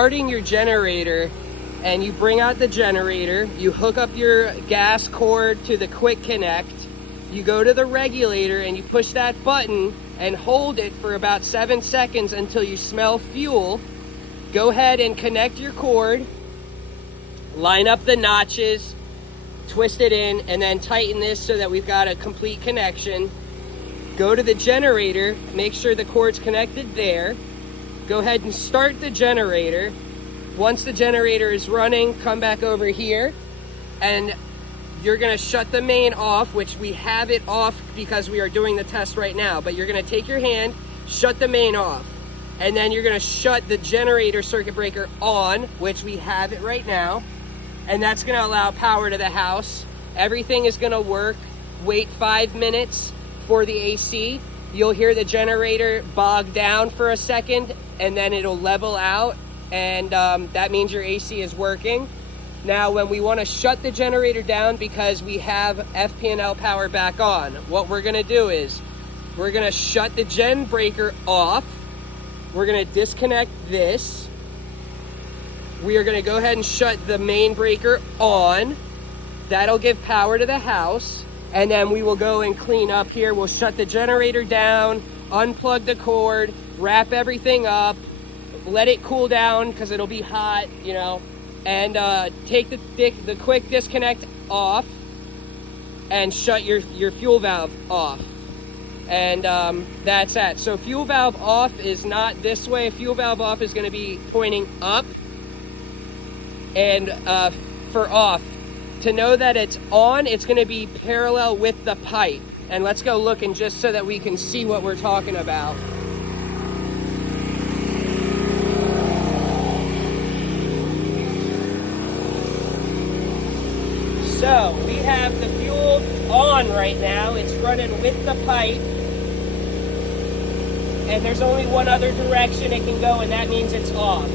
starting your generator, and you bring out the generator, you hook up your gas cord to the quick connect, you go to the regulator and you push that button and hold it for about 7 seconds until you smell fuel. Go ahead and connect your cord, line up the notches, twist it in, and then tighten this so that we've got a complete connection. Go to the generator, make sure the cord's connected there. Go ahead and start the generator. Once the generator is running, come back over here, and you're gonna shut the main off, which we have it off because we are doing the test right now, but you're gonna take your hand, shut the main off, and then you're gonna shut the generator circuit breaker on, which we have it right now, and that's gonna allow power to the house. Everything is gonna work. Wait 5 minutes for the AC. You'll hear the generator bog down for a second, and then it'll level out, and that means your AC is working. Now, when we want to shut the generator down because we have FP&L power back on, what we're going to do is we're going to shut the gen breaker off. We're going to disconnect this. We are going to go ahead and shut the main breaker on. That'll give power to the house. And then we will go and clean up here. We'll shut the generator down, unplug the cord, wrap everything up, let it cool down because it'll be hot, you know, and take the quick disconnect off and shut your fuel valve off. And that's that. So fuel valve off is not this way. Fuel valve off is going to be pointing up. And for off, to know that it's on, it's going to be parallel with the pipe. And let's go looking just so that we can see what we're talking about. So we have the fuel on right now. It's running with the pipe. And there's only one other direction it can go, and that means it's off.